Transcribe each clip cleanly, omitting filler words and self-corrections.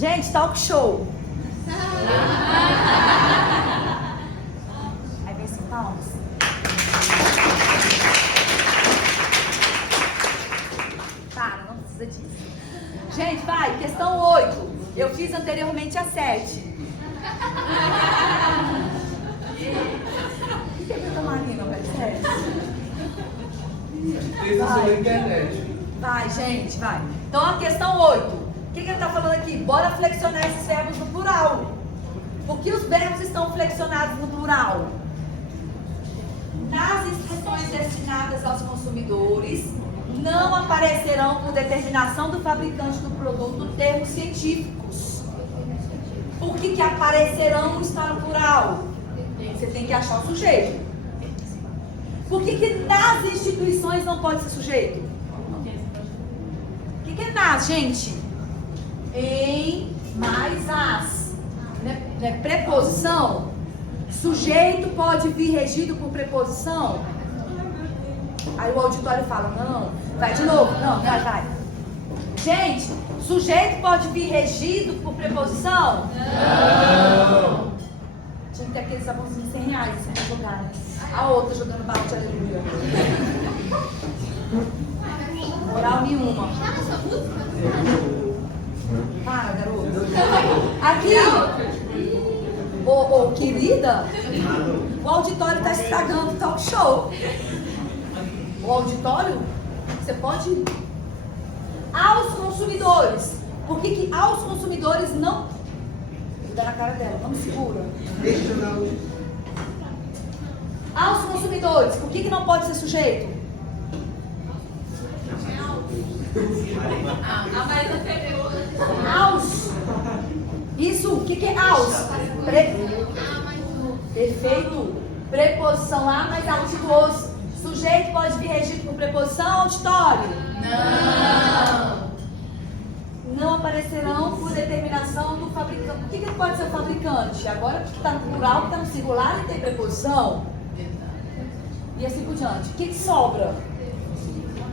Gente, talk show. Aí vem assim, palmas. Para, não precisa disso. Gente, vai, questão 8. Eu fiz anteriormente a 7. O que é Santa Marina, velho? Sério? Isso na internet. Vai, gente, vai. Então, a questão 8. O que ele está falando aqui? Bora flexionar esses verbos no plural. Por que os verbos estão flexionados no plural? Nas instruções destinadas aos consumidores, não aparecerão por determinação do fabricante do produto termos científicos. Por que aparecerão está no plural? Você tem que achar o sujeito. Por que nas instituições não pode ser sujeito? O que é nas, gente? Em mais as. Não é preposição? Sujeito pode vir regido por preposição? Aí o auditório fala, não. Vai de novo. Não, vai. Gente, sujeito pode vir regido por preposição? Não. Tinha que ter aqueles sabãozinhos R$100 assim pra jogar, né? A outra jogando balde, aleluia. Moral nenhuma. Para, garoto. Aqui. Ô, querida, o auditório está estragando o talk show. O auditório, você pode... Aos consumidores. Por que aos consumidores não... Dá na cara dela, não me segura. Aos consumidores, por que não pode ser sujeito? Aos. Isso, o que é aos? Perfeito. Preposição a mais artigo os. Sujeito pode vir regido por preposição, auditório? Não. Não aparecerão por determinação do fabricante. Por que não pode ser fabricante? Agora que está no plural, que está no singular e tem preposição. E assim por diante. O que sobra?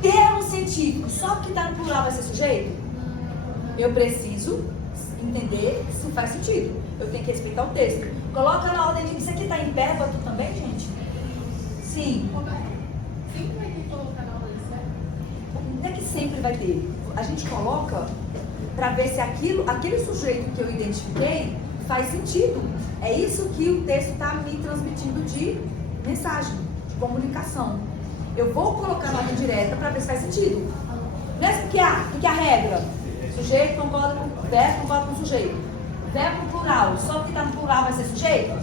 Termo científico. Só que está no plural vai ser sujeito? Eu preciso entender se faz sentido. Eu tenho que respeitar o texto. Coloca na ordem de... Isso aqui está em pérbato também, gente? Sim. Sempre vai ter que colocar na ordem certa? Não é que sempre vai ter. A gente coloca para ver se aquele sujeito que eu identifiquei faz sentido. É isso que o texto está me transmitindo de mensagem, de comunicação. Eu vou colocar na ordem direta para ver se faz sentido. Não é porque a regra. Sujeito concorda com o verbo, concorda com o sujeito. Verbo plural, só que está no plural vai ser sujeito?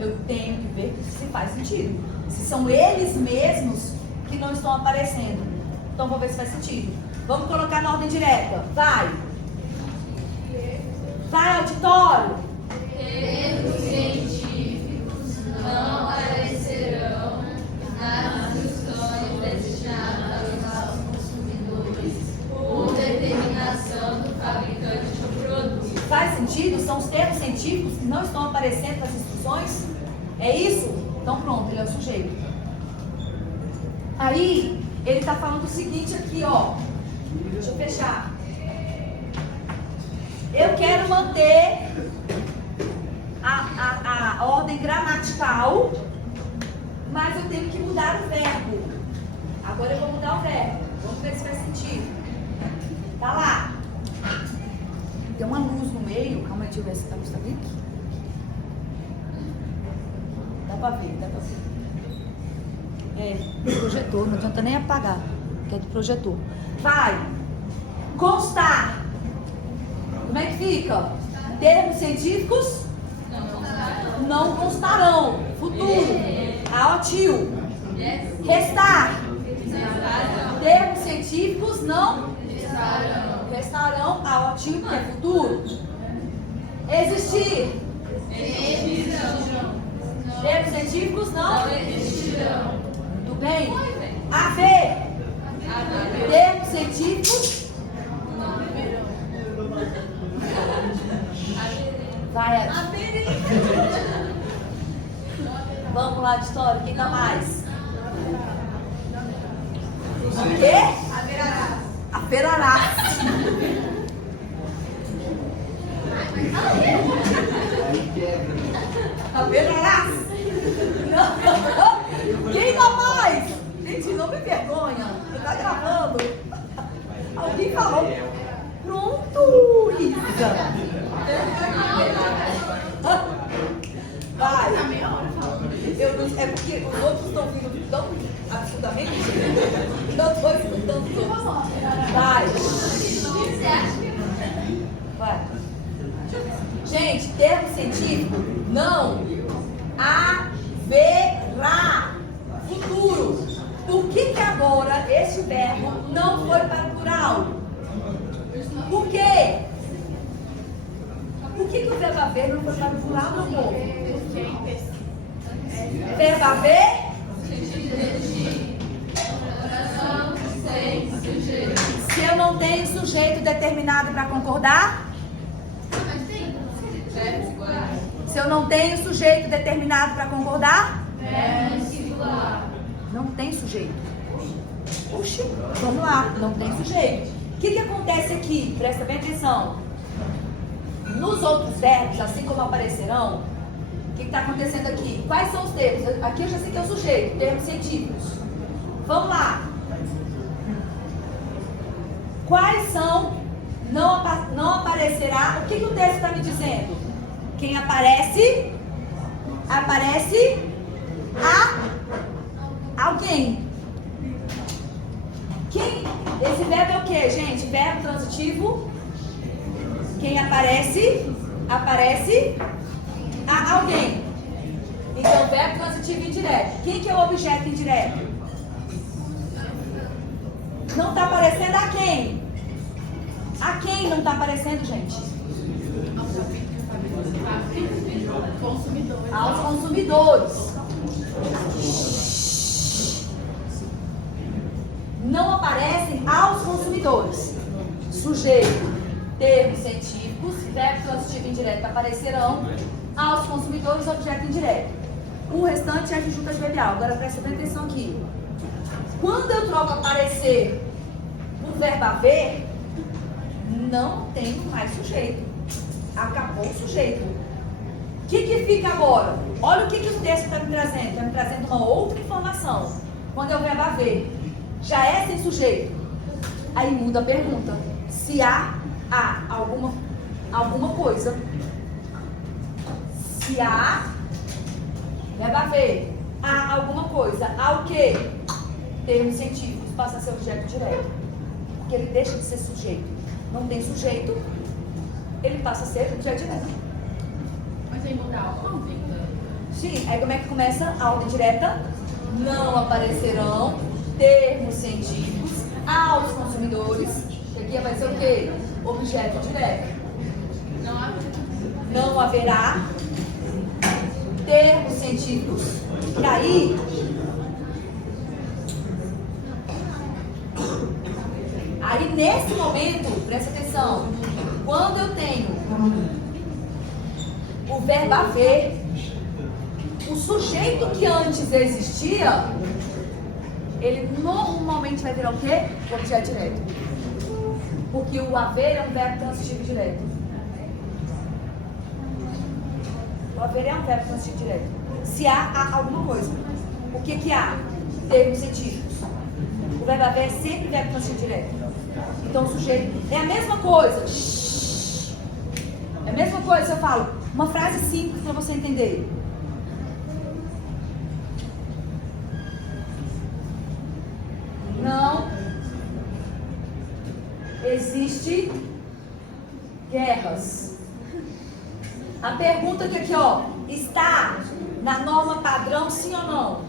Eu tenho que ver se faz sentido. Se são eles mesmos que não estão aparecendo. Então vou ver se faz sentido. Vamos colocar na ordem direta. Vai. Vai, auditório. Termos científicos não aparecerão nas instruções destinadas aos consumidores por determinação do fabricante do produto. Faz sentido? São os termos científicos que não estão aparecendo nas instruções? É isso? Então pronto, ele é o sujeito. Aí, ele está falando o seguinte aqui, ó. Deixa eu fechar. Eu quero manter a ordem gramatical, mas eu tenho que mudar o verbo. Agora eu vou mudar o verbo. Vamos ver se faz sentido. Tá lá. Tem uma luz no meio. Calma aí, deixa eu ver se a luz tá vindo. Dá pra ver. É, projetor, não adianta nem apagar, que é do projetor. Vai. Constar. Como é que fica? Termos científicos? Não constarão. Futuro. Aotil. Restar. Termos científicos não restarão. Aotil, que é futuro. Existir. Termos científicos não existirão. Muito bem. Haver. Termos científicos. Vai, vamos lá de história. Quem dá mais? O quê? Aferarás. Aí quebra. Tá vendo lá? Não. Quem dá mais? Gente, não me vergonha. Você tá gravando. Alguém falou. Pronto, Lisa. Vai. Eu não, é porque os outros estão vindo tão absurdamente. Eu estou escutando os outros. Vai. Vai. Gente, termo científico não haverá futuro. Por que agora este verbo não foi para o plural? Por quê? Por que o verbo haver não foi para o plural, meu amor? Verbo haver? Se eu não tenho sujeito determinado para concordar? Se eu não tenho sujeito determinado para concordar? Não tem sujeito. Oxi, vamos lá, não tem sujeito. O que acontece aqui? Presta bem atenção. Nos outros verbos, assim como aparecerão, o que está acontecendo aqui? Quais são os termos? Aqui eu já sei que é o sujeito, termos científicos. Vamos lá. Quais são? Não aparecerá. O que o texto está me dizendo? Quem aparece? Aparece alguém. Quem? Esse verbo é o que, gente? Verbo transitivo. Quem aparece? Aparece a alguém. Então, verbo transitivo indireto. Quem que é o objeto indireto? Não está aparecendo a quem? A quem não está aparecendo, gente? Aos consumidores. Não aparecem aos consumidores. Sujeito, termos científicos, verbo transitivo indireto aparecerão aos consumidores, objeto indireto. O restante é adjunto adverbial. Agora presta bem atenção aqui. Quando eu troco aparecer por verbo haver, não tenho mais sujeito. Acabou o sujeito. O que fica agora? Olha o que o texto está me trazendo. Está me trazendo uma outra informação. Quando é o verbo haver, já é sem sujeito. Aí muda a pergunta. Se há alguma coisa. Se há verbo haver, há alguma coisa. Há o quê? Termos científicos passa a ser objeto direto. Porque ele deixa de ser sujeito. Não tem sujeito, ele passa a ser objeto direto. Mas aí mudar a ordem? Sim, aí como é que começa a ordem direta? Não aparecerão termos científicos aos consumidores. Aqui vai ser o quê? Objeto direto. Não haverá termos científicos. E aí nesse momento, presta atenção, quando eu tenho o verbo haver, o sujeito que antes existia, ele normalmente vai virar o quê? O objeto direto. Porque o haver é um verbo transitivo direto. O haver é um verbo transitivo direto. Se há alguma coisa. O que há? Termos científicos. O verbo haver é sempre verbo transitivo direto. Então o sujeito é a mesma coisa. É a mesma coisa se eu falo uma frase simples para você entender. Não existe guerras. A pergunta que aqui, ó, está na norma padrão, sim ou não?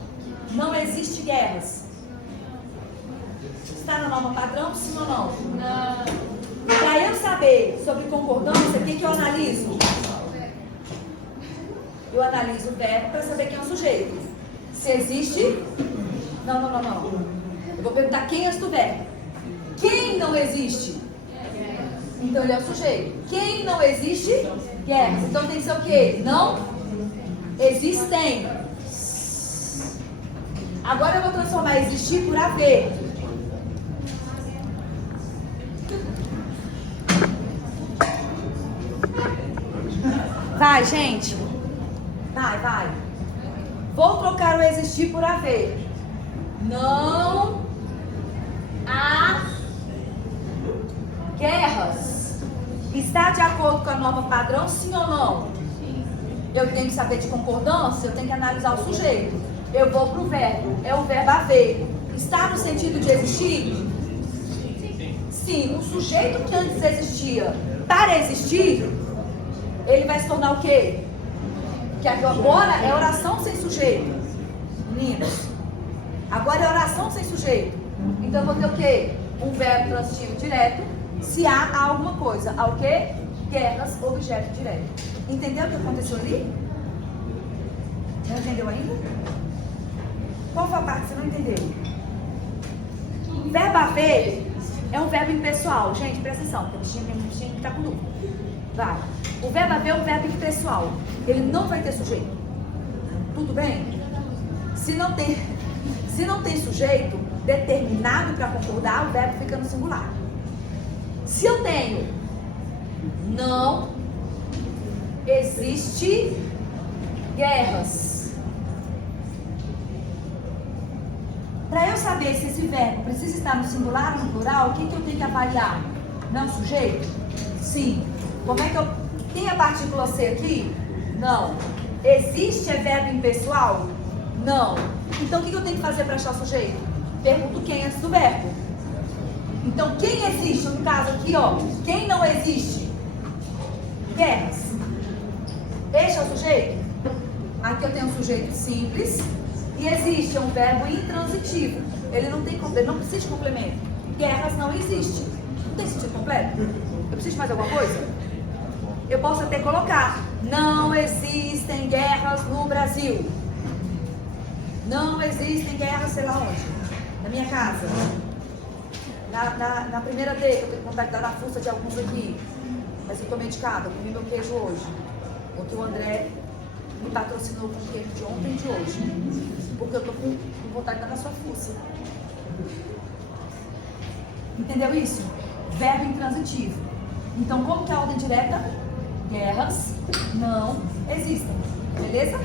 Não existe guerras. Está na norma padrão, sim ou não? Não. Para eu saber sobre concordância, o que eu analiso? Eu analiso o verbo para saber quem é o sujeito. Se existe... Não. Eu vou perguntar quem é o verbo. Quem não existe? Então ele é o sujeito. Quem não existe? Guerras. Então tem que ser o quê? Não existem. Agora eu vou transformar existir por haver. Vai, gente. Vai. Vou trocar o existir por haver. Não há guerras. Está de acordo com a norma padrão, sim ou não? Eu tenho que saber de concordância, eu tenho que analisar o sujeito. Eu vou para o verbo, é o verbo haver. Está no sentido de existir? Sim, o sujeito que antes existia, para existir, ele vai se tornar o quê? Que agora é oração sem sujeito. Meninas, agora é oração sem sujeito. Então eu vou ter o quê? Um verbo transitivo direto, se há alguma coisa. Há o quê? Guerras, objeto direto. Entendeu o que aconteceu ali? Não entendeu ainda? Qual foi a parte que você não entendeu? Verbo haver é um verbo impessoal. Gente, presta atenção, porque tem bichinho que tá com dúvida. Vai. O verbo haver é um verbo impessoal. Ele não vai ter sujeito. Tudo bem? Se não tem sujeito determinado para concordar, o verbo fica no singular. Se eu tenho não existe guerras. Para eu saber se esse verbo precisa estar no singular ou no plural, o que eu tenho que avaliar? Não sujeito? Sim. Como é que eu... Tem a partícula C aqui? Não. Existe é verbo impessoal? Não. Então o que eu tenho que fazer para achar o sujeito? Pergunto quem antes do verbo. Então quem existe? No caso aqui, ó. Quem não existe? Guerras. Este é o sujeito? Aqui eu tenho um sujeito simples e existe, é um verbo intransitivo. Ele não precisa de complemento. Guerras não existe. Não tem sentido completo? Eu preciso de mais alguma coisa? Eu posso até colocar: não existem guerras no Brasil. Não existem guerras, sei lá onde. Na minha casa. Na primeira D, que eu tenho vontade de dar na fuça de alguns aqui. Mas eu tô medicada, eu comi meu queijo hoje. O que o André me patrocinou com queijo de ontem e de hoje. Porque eu tô com vontade de dar na sua fuça. Entendeu isso? Verbo intransitivo. Então, como que é a ordem direta? Guerras não existem. Beleza?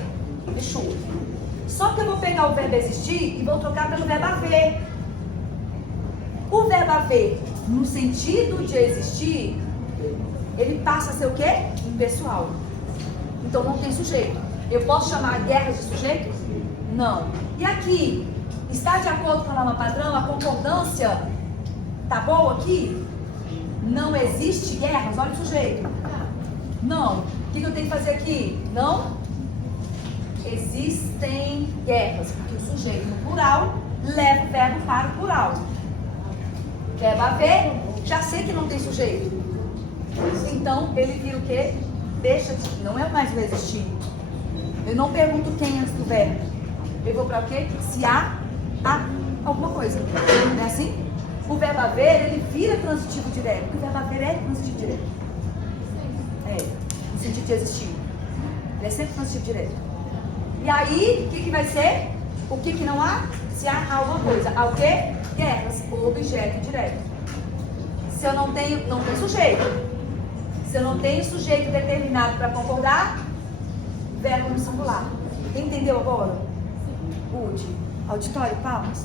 Fechou. Só que eu vou pegar o verbo existir e vou trocar pelo verbo haver. O verbo haver, no sentido de existir, ele passa a ser o quê? Impessoal. Então não tem sujeito. Eu posso chamar guerras de sujeito? Não. E aqui, está de acordo com a norma padrão? A concordância tá boa aqui? Não existe guerras? Olha o sujeito. Não. O que eu tenho que fazer aqui? Não existem guerras. Porque o sujeito no plural leva o verbo para o plural. Verbo haver, já sei que não tem sujeito. Então, ele vira o quê? Deixa de... Não é mais o existir. Eu não pergunto quem antes do verbo. Eu vou para o quê? Se há alguma coisa. Não é assim? O verbo haver, ele vira transitivo direto. Porque o verbo haver é transitivo direto. É, no sentido de existir. Ele é sempre transitivo direto. E aí, o que vai ser? O que não há? Se há alguma coisa. Há o quê? Guerras, objeto direto. Se eu não tenho sujeito. Se eu não tenho sujeito determinado para concordar, verbo no singular. Entendeu agora? Udi. Auditório, palmas.